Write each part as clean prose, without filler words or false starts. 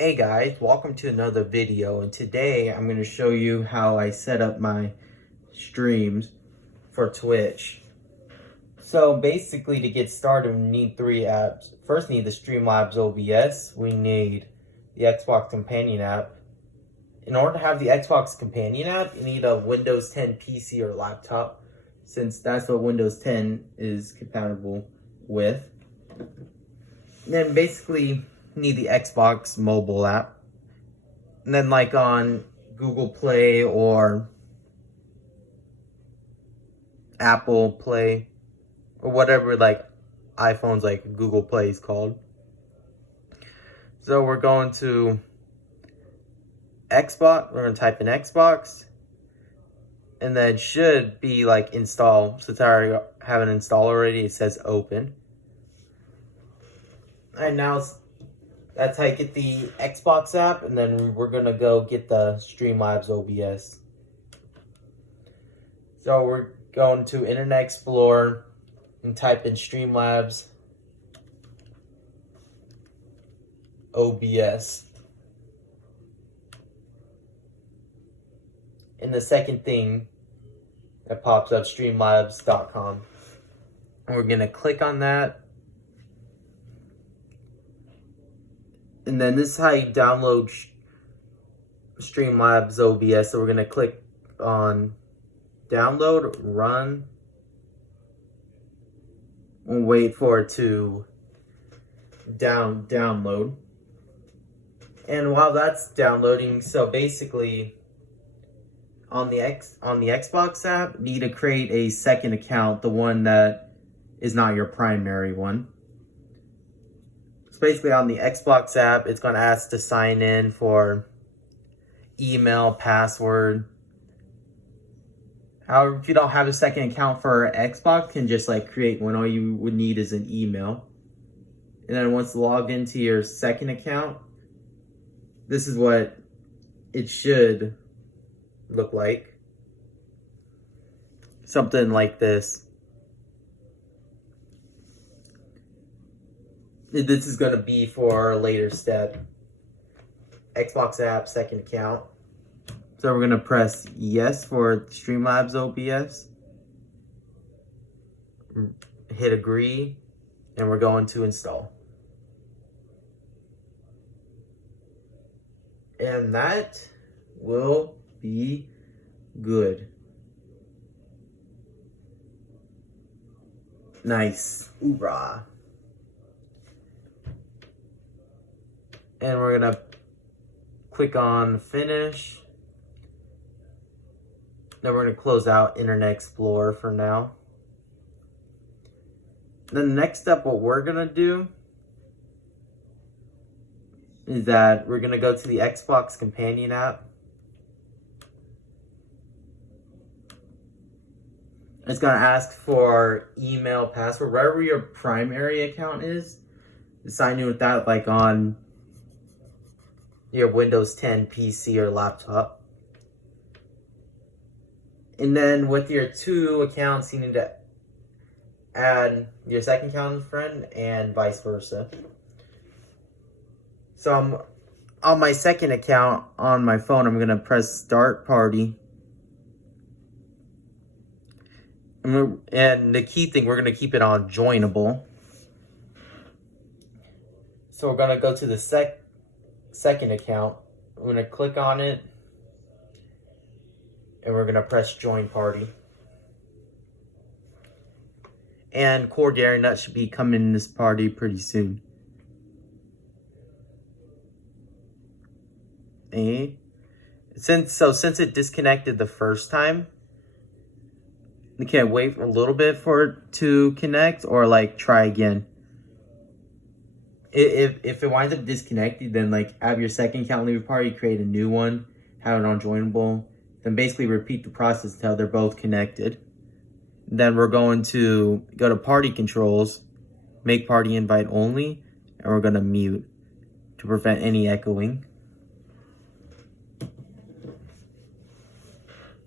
Hey guys, welcome to another video, and today I'm going to show you how I set up my streams for Twitch. So basically, to get started, we need three apps. First, we need the SLOBS OBS. We need the Xbox Companion app. In order to have the Xbox Companion app, you need a Windows 10 PC or laptop, since that's what Windows 10 is compatible with. And then basically, need the Xbox mobile app, and then like on Google Play or Apple Play or whatever, like iPhones, like Google Play is called. So we're going to Xbox, we're going to type in Xbox, and then it should be like install. Since I already have it installed already, it says open. And now that's how you get the Xbox app, and then we're going to go get the SLOBS OBS. So we're going to Internet Explorer and type in SLOBS OBS. And the second thing that pops up, SLOBS.com. And we're going to click on that. And then this is how you download SLOBS OBS. So we're going to click on download, run, and wait for it to download. And while that's downloading, so basically on the Xbox app, you need to create a second account, the one that is not your primary one. Basically, on the Xbox app, it's going to ask to sign in for email, password. However, if you don't have a second account for Xbox, you can just like create one. All you would need is an email. And then once logged into your second account, this is what it should look like. Something like this. This is going to be for a later step. Xbox app, second account. So we're going to press yes for SLOBS OBS. Hit agree. And we're going to install. And that will be good. Nice. Hoorah. And we're going to click on finish. Then we're going to close out Internet Explorer for now. Then the next step, what we're going to do is that we're going to go to the Xbox Companion app. It's going to ask for email, password, wherever your primary account is. Sign in with that, like on your Windows 10 PC or laptop. And then with your two accounts, you need to add your second account friend and vice versa. So I'm on my second account on my phone, I'm going to press start party. And the key thing, we're going to keep it on joinable. So we're going to go to the second account. We're going to click on it, and we're going to press join party. And Core Dairy Nut should be coming in this party pretty soon. Since it disconnected the first time, you can't wait a little bit for it to connect, or like try again. If it winds up disconnected, then like have your second account leave a party, create a new one, have it on joinable, then basically repeat the process until they're both connected. Then we're going to go to party controls, make party invite only, and we're going to mute to prevent any echoing.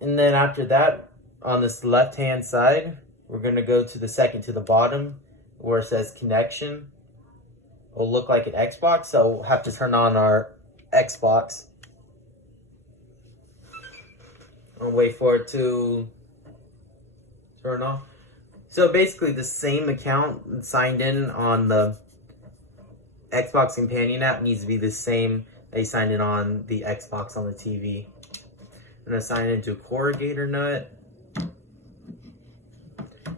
And then after that, on this left hand side, we're going to go to the second to the bottom where it says connection. Will look like an Xbox, so we'll have to turn on our Xbox. I'll wait for it to turn off. So basically the same account signed in on the Xbox Companion app needs to be the same that you signed in on the Xbox on the TV. I'm going to sign into Corrugator Nut.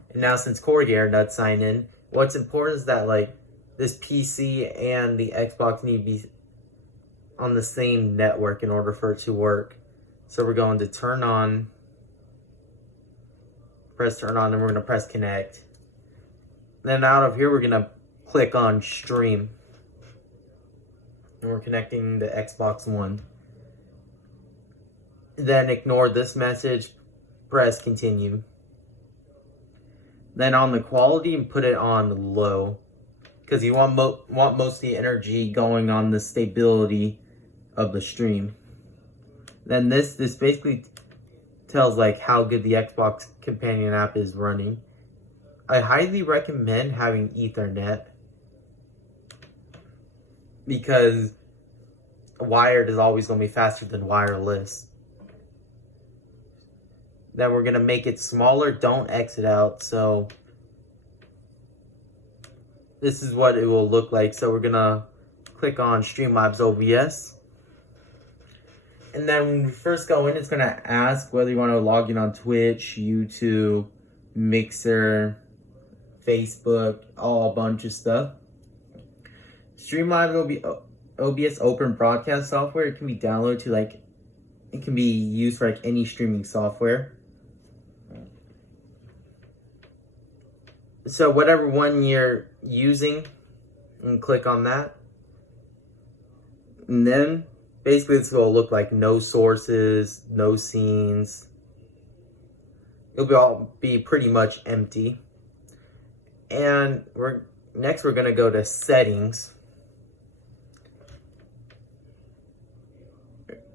And now since Corrugator Nut signed in, what's important is that like this PC and the Xbox need to be on the same network in order for it to work. So we're going to turn on, press turn on, and we're going to press connect. Then out of here, we're going to click on stream. And we're connecting the Xbox One. Then ignore this message, press continue. Then on the quality, put it on low. Because you want most of the energy going on the stability of the stream. Then this basically tells like how good the Xbox Companion app is running. I highly recommend having Ethernet because wired is always going to be faster than wireless. Then we're going to make it smaller. Don't exit out. So this is what it will look like. So we're going to click on SLOBS OBS. And then when we first go in, it's going to ask whether you want to log in on Twitch, YouTube, Mixer, Facebook, all a bunch of stuff. SLOBS OBS open broadcast software. It can be downloaded to like, it can be used for like any streaming software. So whatever one you're using, and click on that. And then basically this will look like no sources, no scenes. It'll be pretty much empty. And we're going to go to settings.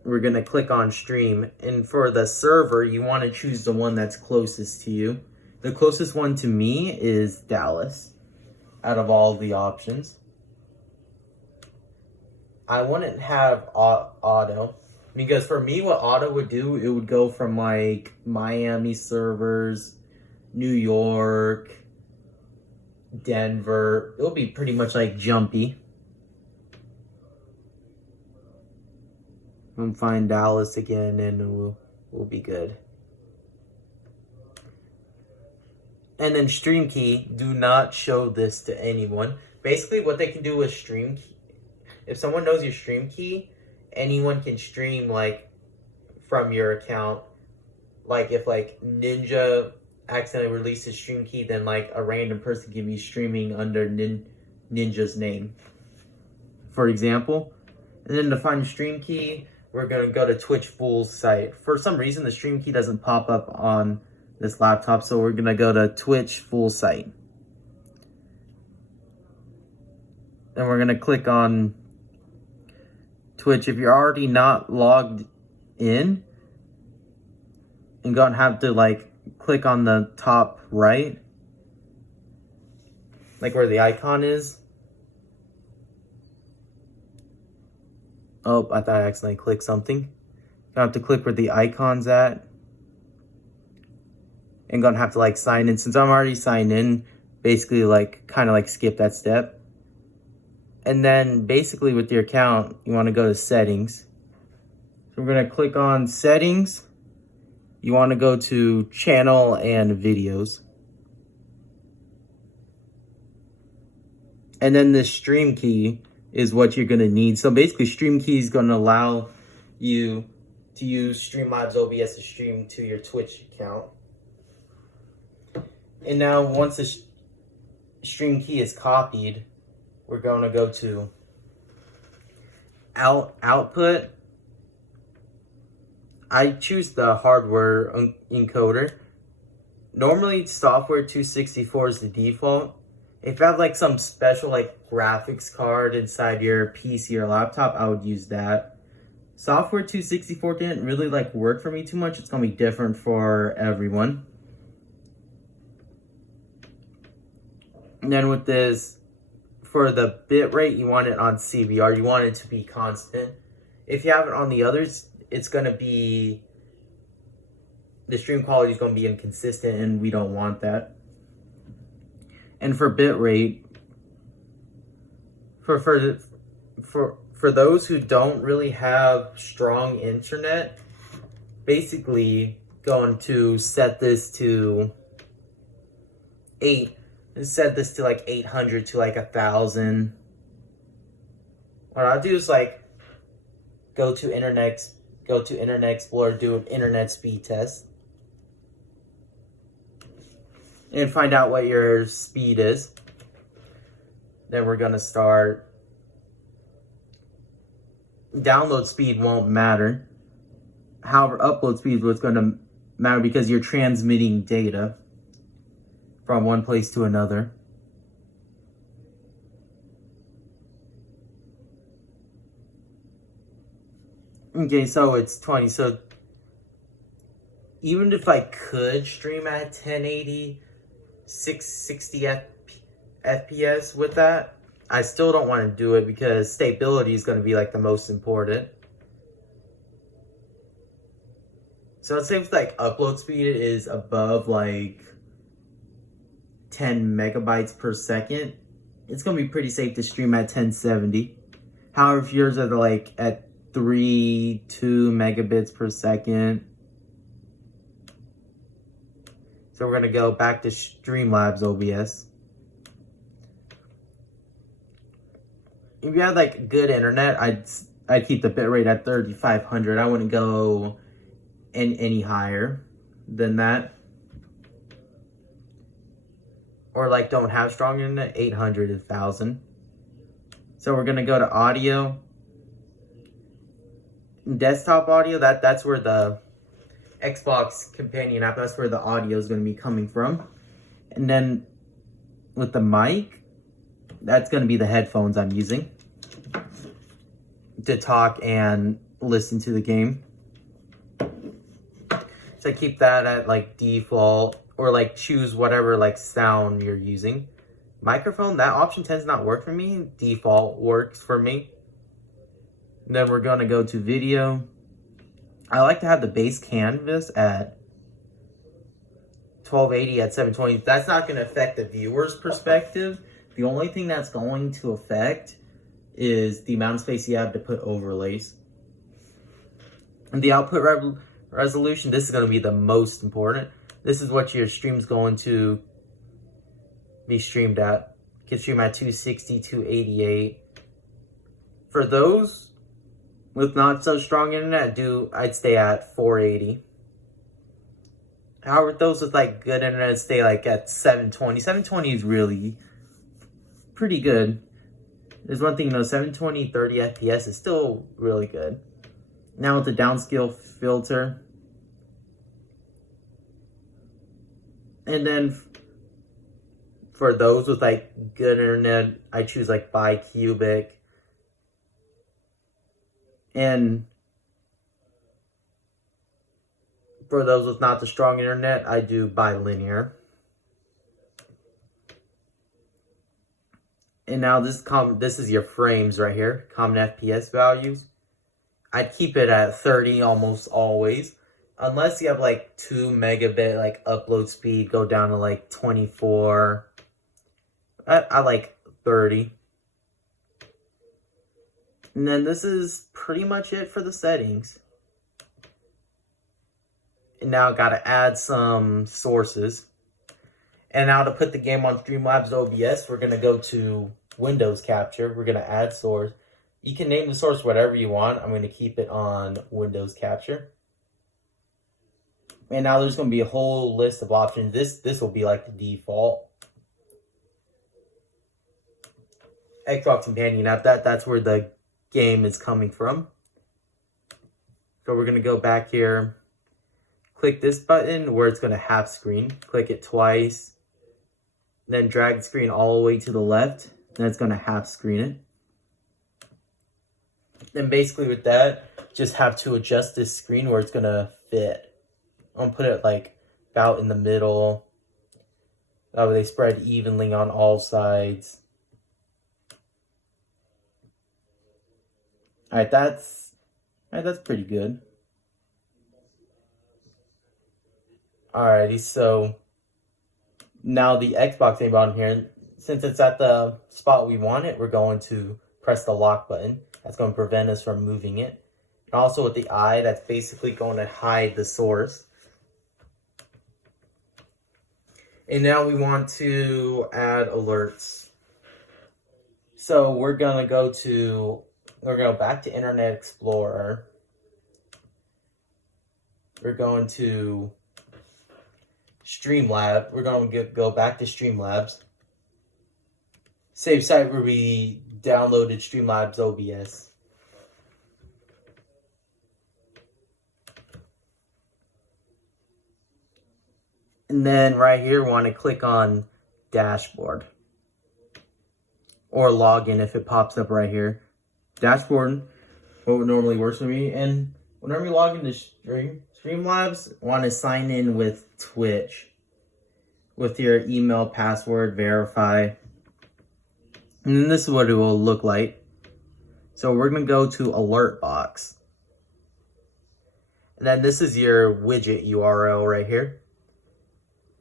We're going to click on stream. And for the server, you want to choose the one that's closest to you. The closest one to me is Dallas out of all the options. I wouldn't have auto because for me what auto would do, it would go from like Miami servers, New York, Denver. It'll be pretty much like jumpy. I'm find Dallas again and we'll be good. And then stream key, do not show this to anyone. Basically what they can do with stream key, if someone knows your stream key, anyone can stream like from your account. Like if like Ninja accidentally releases stream key, then like a random person can be streaming under Ninja's name, for example. And then to find stream key, we're going to go to Twitch Fool's site. For some reason, the stream key doesn't pop up on this laptop, so we're going to go to Twitch Full site. And we're going to click on Twitch. If you're already not logged in, you're going to have to like click on the top right, like where the icon is. Oh, I thought I accidentally clicked something. You have to click where the icon's at. And gonna have to like sign in. Since I'm already signed in, basically like kind of like skip that step. And then basically with your account, you want to go to settings. So we're gonna click on settings. You want to go to channel and videos. And then the stream key is what you're gonna need. So basically stream key is gonna allow you to use SLOBS OBS to stream to your Twitch account. And now once the stream key is copied, we're going to go to output. I choose the hardware encoder. Normally software 264 is the default. If you have like some special like graphics card inside your PC or laptop, I would use that. Software 264 didn't really like work for me too much. It's going to be different for everyone. And then with this, for the bit rate, you want it on CBR. You want it to be constant. If you have it on the others, it's going to be, the stream quality is going to be inconsistent, and we don't want that. And for bitrate, for those who don't really have strong internet, basically going to set this to like 800 to like 1,000. What I'll do is like go to Internet Explorer, do an internet speed test, and find out what your speed is. Then we're gonna start. Download speed won't matter. However, upload speed is what's gonna matter because you're transmitting data from one place to another. Okay, so it's 20. So even if I could stream at 1080, 660 FPS with that, I still don't want to do it because stability is going to be like the most important. So let's say if like upload speed is above like 10 megabytes per second, it's going to be pretty safe to stream at 1070. However, if yours are like at 2 megabits per second. So we're going to go back to Streamlabs OBS. If you had like good internet, I'd keep the bitrate at 3500. I wouldn't go any higher than that. Or like don't have strong internet, 800, 1000. So we're going to go to audio. Desktop audio, that's where the Xbox companion app, that's where the audio is going to be coming from. And then with the mic, that's going to be the headphones I'm using to talk and listen to the game. So keep that at like default, or like choose whatever like sound you're using. Microphone, that option tends not work for me. Default works for me. And then we're going to go to video. I like to have the base canvas at 1280 at 720. That's not going to affect the viewer's perspective. The only thing that's going to affect is the amount of space you have to put overlays. And the output resolution, this is going to be the most important. This is what your stream's going to be streamed at. You can stream at 260, 288. For those with not so strong internet, I'd stay at 480. However, those with like good internet stay like at 720. 720 is really pretty good. There's one thing though, 720 30 FPS is still really good. Now with the downscale filter, and then for those with like good internet, I choose like bicubic. And for those with not the strong internet, I do bilinear. And now this is your frames right here, common FPS values. I'd keep it at 30 almost always. Unless you have like 2 megabit like upload speed, go down to like 24. I like 30. And then this is pretty much it for the settings. And now gotta add some sources. And now to put the game on Streamlabs OBS, we're gonna go to Windows Capture. We're gonna add source. You can name the source whatever you want. I'm gonna keep it on Windows Capture. And now there's gonna be a whole list of options. This will be like the default. Xbox Companion app, that's where the game is coming from. So we're going to go back here, click this button where it's going to half screen, click it twice, then drag the screen all the way to the left, then it's going to half screen it. Then basically with that, just have to adjust this screen where it's going to fit. I'm going to put it like about in the middle, that way they spread evenly on all sides. Alright, that's Alright, that's pretty good. Alrighty, so now the Xbox name on here, since it's at the spot we want it, we're going to press the lock button. That's going to prevent us from moving it. And also with the eye, that's basically going to hide the source. And now we want to add alerts. So we're going to go back to Internet Explorer. We're going to Streamlabs. We're going to go back to Streamlabs. Save site where we downloaded Streamlabs OBS. And then right here, we want to click on Dashboard. Or Login if it pops up right here. Dashboard, what normally works for me. And whenever you log into Streamlabs, want to sign in with Twitch. With your email, password, verify. And then this is what it will look like. So we're going to go to Alert Box. And then this is your widget URL right here.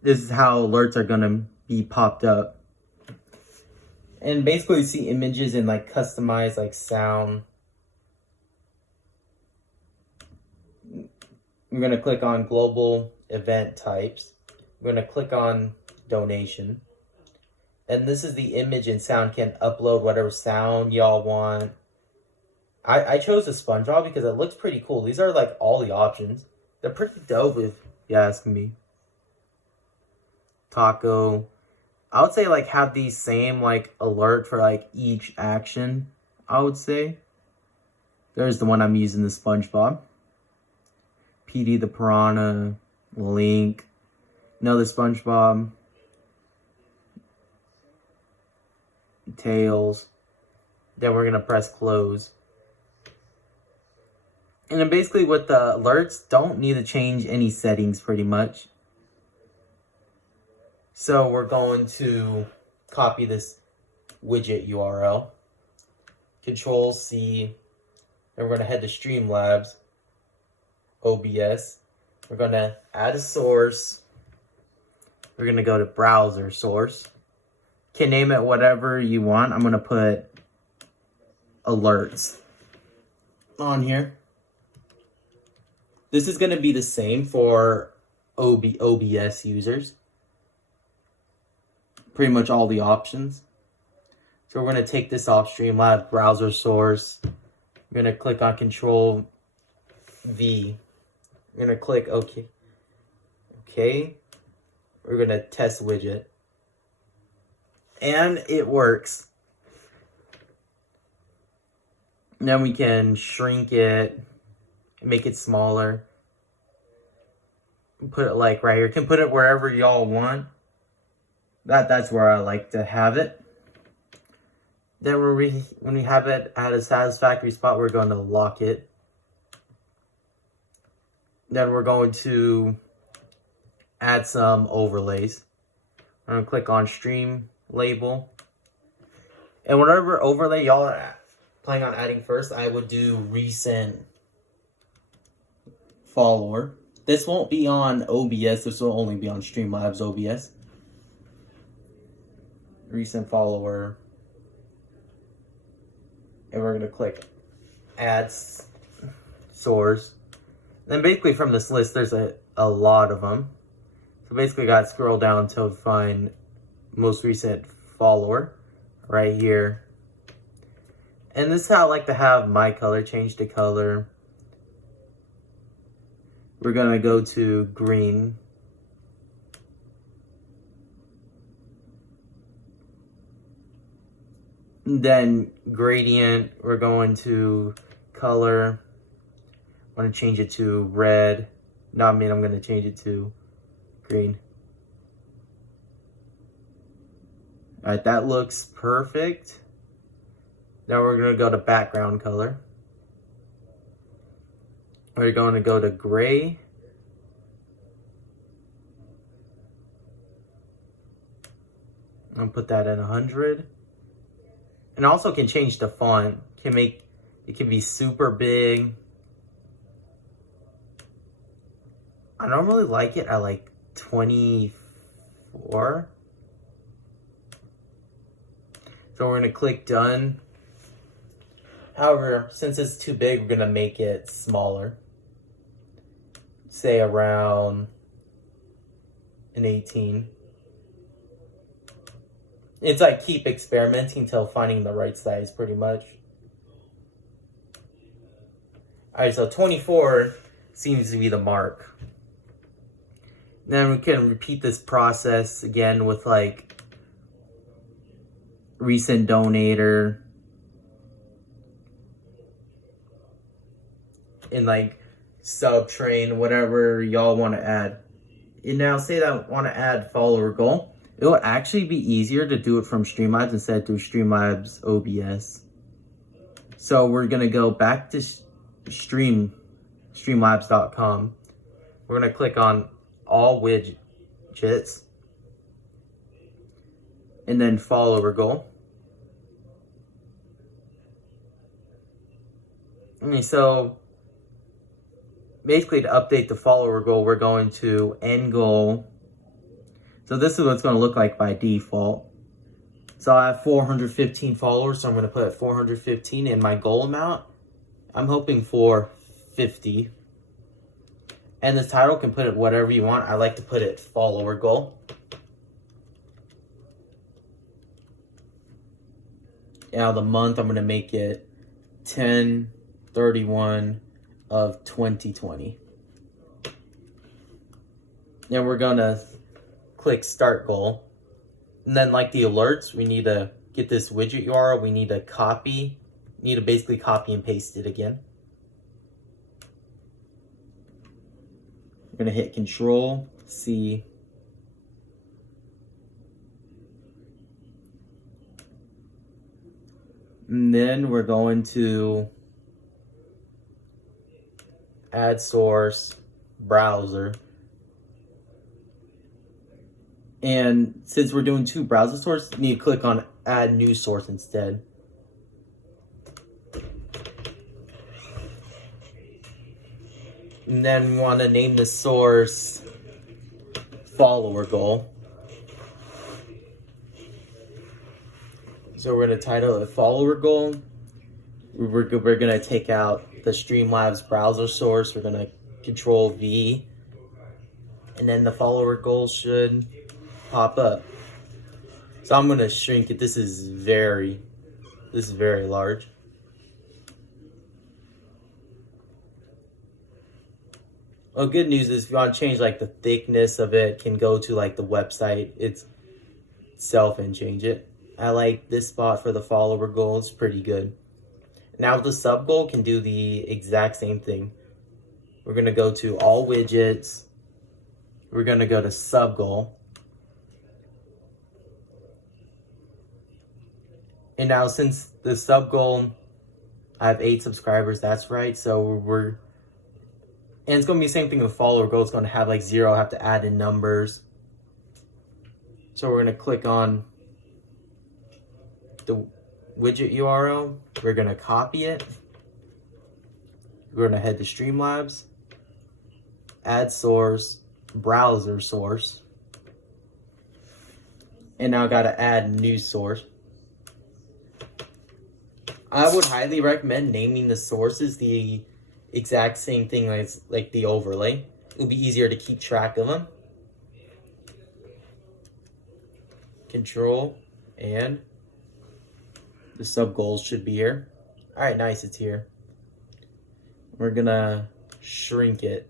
This is how alerts are going to be popped up. And basically you see images and like customized like sound. We're going to click on global event types. We're going to click on donation. And this is the image and sound. Can upload whatever sound y'all want. I chose a SpongeBob because it looks pretty cool. These are like all the options. They're pretty dope if you ask me. Taco. I would say like have these same like alert for like each action. I would say. There's the one I'm using, the SpongeBob. PD the Piranha. Link. Another SpongeBob. Tails. Then we're gonna press close. And then basically with the alerts, don't need to change any settings pretty much. So we're going to copy this widget URL. Control C. And we're going to head to Streamlabs. OBS. We're going to add a source. We're going to go to browser source. Can name it whatever you want. I'm going to put alerts on here. This is going to be the same for OBS users. Pretty much all the options. So we're going to take this off Streamlabs browser source. We're going to click on Control V. We're going to click OK. Okay. We're going to test widget. And it works. Then we can shrink it, make it smaller. Put it like right here. You can put it wherever y'all want. That's where I like to have it. Then when we have it at a satisfactory spot, we're going to lock it. Then we're going to add some overlays. I'm going to click on Stream Label. And whatever overlay y'all are planning on adding first, I would do Recent Follower. This won't be on OBS. This will only be on Streamlabs OBS. Recent follower. And we're going to click Add Source. Then basically from this list, there's a lot of them. So basically got to scroll down until find most recent follower right here. And this is how I like to have my color, change the color. We're going to go to green. Then gradient, we're going to color. I want to change it to red. Not me, I'm going to change it to green. Alright, that looks perfect. Now we're going to go to background color. We're going to go to gray. I'll put that at 100. And also can change the font. It can be super big. I normally like it at like 24. So we're gonna click done. However, since it's too big, we're gonna make it smaller. Say around an 18. It's like keep experimenting till finding the right size pretty much. Alright, so 24 seems to be the mark. Then we can repeat this process again with like recent donator and like sub train, whatever y'all want to add. And now say that I want to add follower goal. It will actually be easier to do it from Streamlabs instead of through Streamlabs OBS. So we're going to go back to streamlabs.com. We're going to click on all widgets and then follower goal. Okay, so basically to update the follower goal, we're going to end goal. So this is what it's going to look like by default. So I have 415 followers, so I'm going to put 415 in my goal amount. I'm hoping for 50. And the title can put it whatever you want. I like to put it follower goal. Now the month, I'm going to make it 10/31 of 2020. Then we're going to click start goal. And then like the alerts, we need to get this widget URL. We need to basically copy and paste it again. We're going to hit Control C. And then we're going to add source, browser. And since we're doing two browser sources, you need to click on add new source instead. And then we want to name the source follower goal. So we're going to title it follower goal. We're going to take out the Streamlabs browser source. We're going to Control V. And then the follower goal should pop up. So I'm going to shrink it. This is very large. Well, good news is if you want to change like the thickness of it, can go to like the website itself and change it. I like this spot for the follower goal. It's pretty good. Now the sub goal can do the exact same thing. We're going to go to all widgets. We're going to go to sub goal. And now since the sub goal, I have 8 subscribers, that's right. So and it's going to be the same thing with follower goal. It's going to have like 0, I have to add in numbers. So we're going to click on the widget URL. We're going to copy it. We're going to head to Streamlabs, add source, browser source. And now I got to add new source. I would highly recommend naming the sources the exact same thing as like the overlay. It will be easier to keep track of them. Control and the sub goals should be here. All right, nice, it's here. We're gonna shrink it.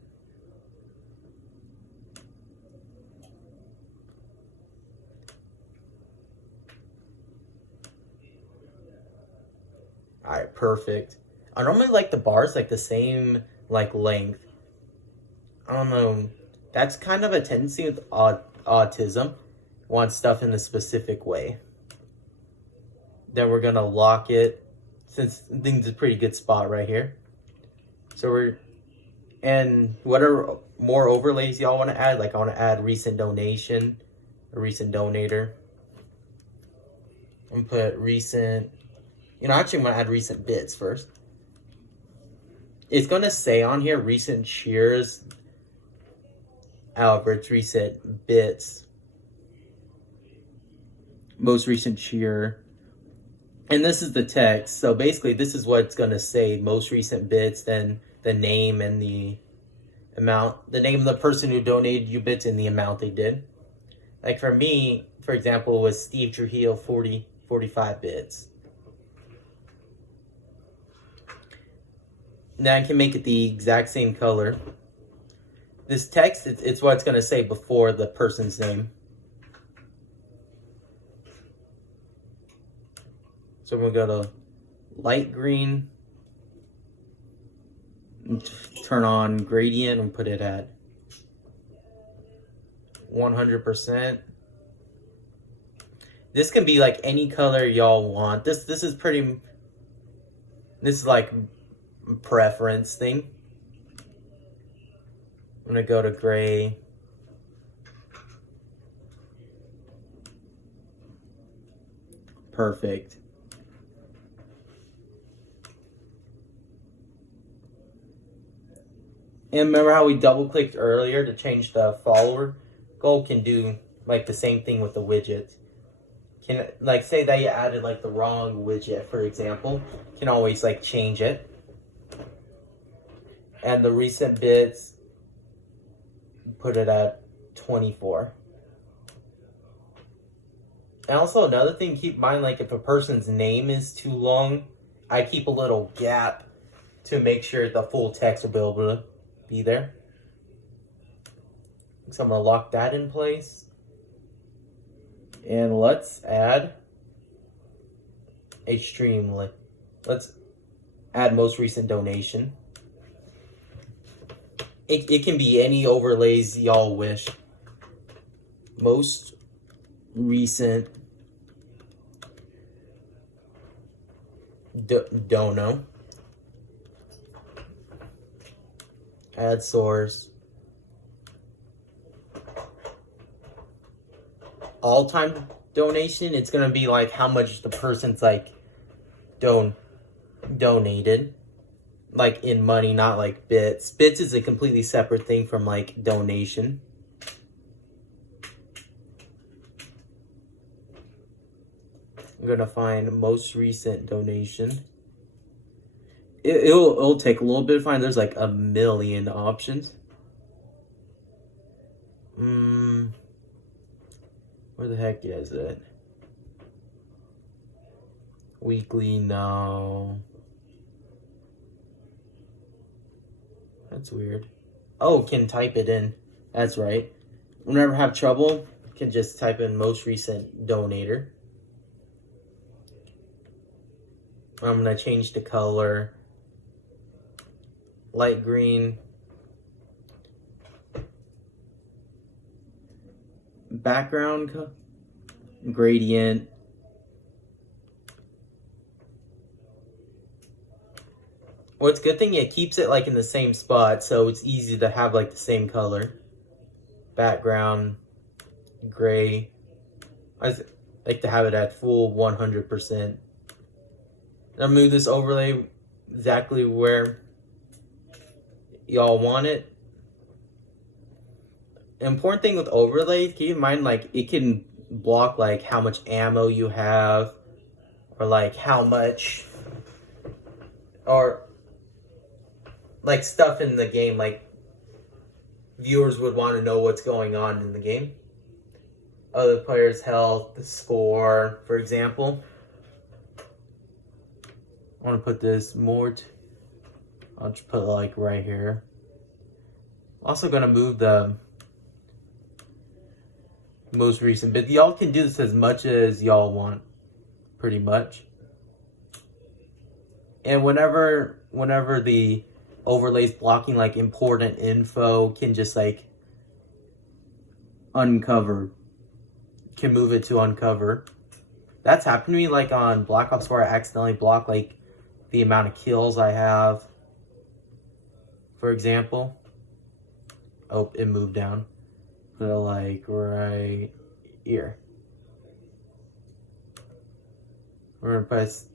All right, perfect. I normally like the bars like the same like length. I don't know. That's kind of a tendency with autism. Want stuff in a specific way. Then we're gonna lock it since I think it's a pretty good spot right here. So and whatever more overlays y'all want to add, like I want to add recent donation, a recent donator. And put recent, actually I'm gonna add recent bits first. It's gonna say on here recent cheers However, it's recent bits. Most recent cheer. And this is the text. So basically, this is what it's going to say. Most recent bits, then the name and the amount. The name of the person who donated you bits and the amount they did. Like for me, for example, was Steve Trujillo, 45 bits. Now I can make it the exact same color. This text, it's what it's going to say before the person's name. So we're going to go to light green, turn on gradient and put it at 100%. This can be like any color y'all want. This is like preference thing. I'm gonna go to gray. Perfect. And remember how we double clicked earlier to change the follower? Go can do like the same thing with the widgets. Can like say that you added like the wrong widget, for example, can always like change it. And the recent bits, put it at 24. And also another thing, keep in mind, like if a person's name is too long, I keep a little gap to make sure the full text will be able to be there. So I'm gonna lock that in place. And let's add a stream. Let's add most recent donation. It can be any overlays y'all wish. Most recent dono. Add source. All-time donation, it's gonna be like how much the person's like donated. Like in money, not like bits. Bits is a completely separate thing from like donation. I'm gonna find most recent donation. It'll take a little bit to find. There's like a million options. Where the heck is it? Weekly, no. That's weird. Oh, can type it in. That's right. Whenever I have trouble, can just type in most recent donator. I'm going to change the color. Light green. Background gradient. What's good thing, it keeps it like in the same spot, so it's easy to have like the same color. Background, gray. I like to have it at full 100%. I'll move this overlay exactly where y'all want it. Important thing with overlays, keep in mind like it can block like how much ammo you have, or like how much, or like stuff in the game, like viewers would want to know what's going on in the game. Other players' health, the score, for example. I want to put this more, I'll just put it like right here. Also going to move the most recent bit. Y'all can do this as much as y'all want, pretty much. And whenever the overlays blocking like important info, can just like uncover, can move it to uncover. That's happened to me like on Black Ops 4. I accidentally blocked like the amount of kills I have, for example. Oh, it moved down. So like right here. We're gonna press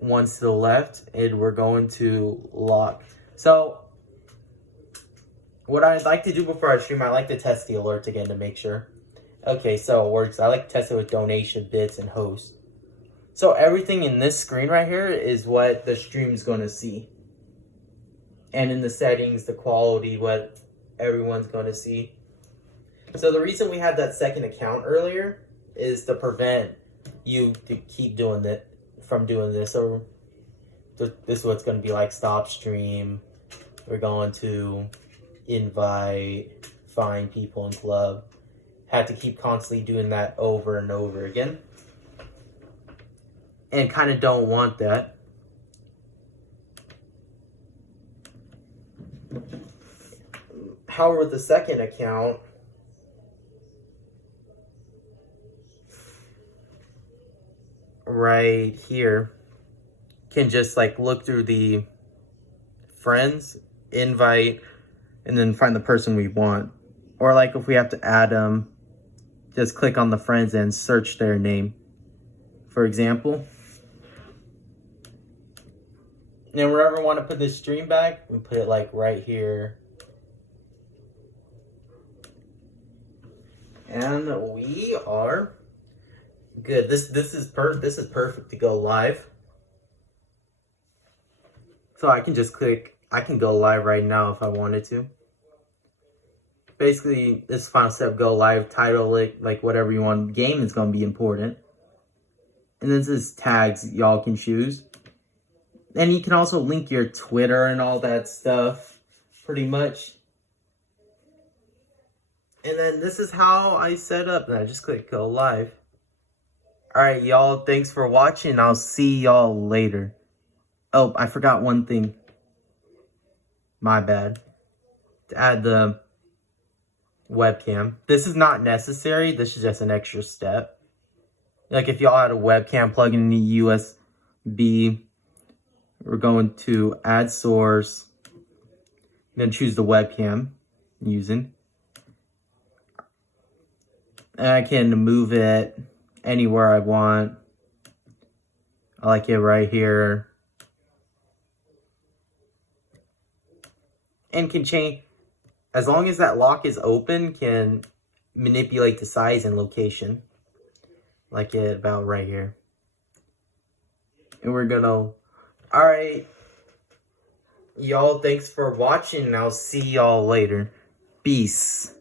once to the left, and we're going to lock. So what I'd like to do before I stream, I like to test the alerts again to make sure. Okay, so it works. I like to test it with donation, bits, and hosts. So everything in this screen right here is what the stream's going to see. And in the settings, the quality, what everyone's going to see. So the reason we had that second account earlier is to prevent you to keep doing that from doing this. So this is what's going to be like stop stream. We're going to invite, find people in club. Had to keep constantly doing that over and over again. And kind of don't want that. However, with the second account, right here, can just like look through the friends, invite, and then find the person we want. Or like if we have to add them, just click on the friends and search their name. For example. And then wherever we want to put this stream back, we put it like right here. And we are good. This is perfect to go live. So I can just click, I can go live right now if I wanted to. Basically, this final step, go live, title it, like whatever you want. Game is going to be important. And this is tags y'all can choose. And you can also link your Twitter and all that stuff, pretty much. And then this is how I set up. And I just click go live. Alright, y'all. Thanks for watching. I'll see y'all later. Oh, I forgot one thing. My bad. To add the webcam. This is not necessary. This is just an extra step. Like if y'all had a webcam plug in the USB, we're going to add source, then choose the webcam using. And I can move it anywhere I want. I like it right here. And can change, as long as that lock is open, can manipulate the size and location. Like it about right here. And we're gonna, alright. Y'all, thanks for watching, and I'll see y'all later. Peace.